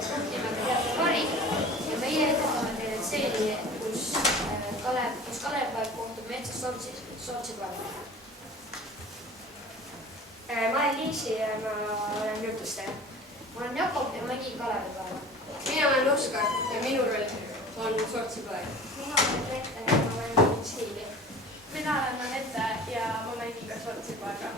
gruppnimega Head Kari ja meie edetame teile tseeni, kus Kalevipoeg kohtub metsas sortsipoega. Ma olen Liisi ja ma olen jutustaja. Ma olen Jakob ja mängin Kalevipoega. Mina olen Oskar ja minu roll on sortsipoeg. Mina olen Grete ja ma mängin Siili. Mina olen Anette ja ma mängin ka sortsipoega.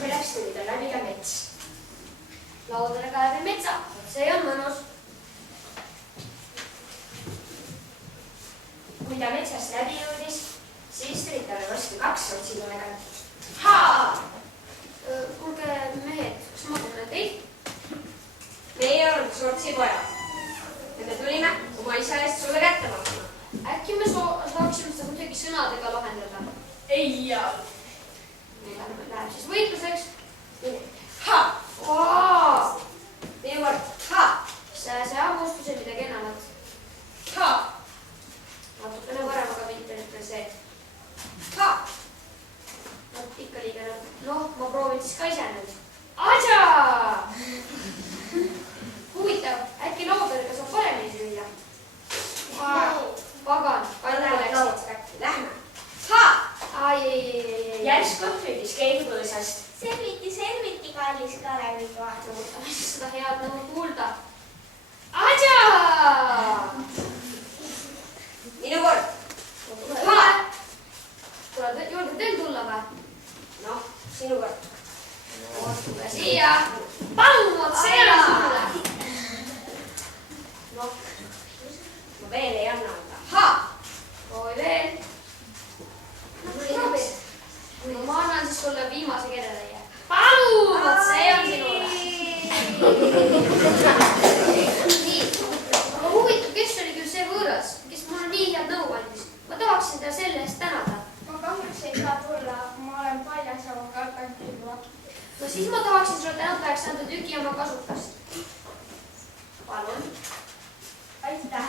Selleks tuli tal läbi ka mets. Laudele kaevi metsa, see on mõnus. Kui ta metsast läbi jõudis, siis tulid talle vastu 2 sortsipoega. Haa! Kuulge mehed, kas ma tunnen teid? Meie oleme sortsipojad ja me tulime oma isa eest sulle kätte maksma. Äkki me saaksime seda kuidagi sõnadega lahendada? Ei jaa. Läheb siis võitluseks. Ha! Vaa! Minu kord. Ha! See hammustus ei midagi enamat. Ha! Natukene varem, aga mitte ütlen see. Ha! Ikka liiga. Noh, ma proovin siis ka ise nüüd. Adjaa! Huvitav, äkki laudadega saab paremini süüa? Pagan, Läheme lauad kätte. Lähme. Ha! ai. Järsku hüüdis keegi põõsast. Serviti, kallis Kalevipoeg. Seda head nõu kuulda. Adjaa! Minu kord. Tuleb juurde teil tulla või? Noh, sinu kord. Tule siia. Palun, see on sulle. Noh, ma veel ei anna anda. Ha! Proovi veel. No ma annan siis sulle viimase kerretäie. Palun, see on sinule. Nii, aga huvitav, kes oli küll see võõras, kes mulle nii head nõu andis? Ma tahaksin teda selle eest tänada. Ma kahjuks ei saa tulla, ma olen paljas ja ma kardan külma. No siis ma tahaksin sulle tänapäevaks anda tüki oma kasukast. Palun. Aitäh.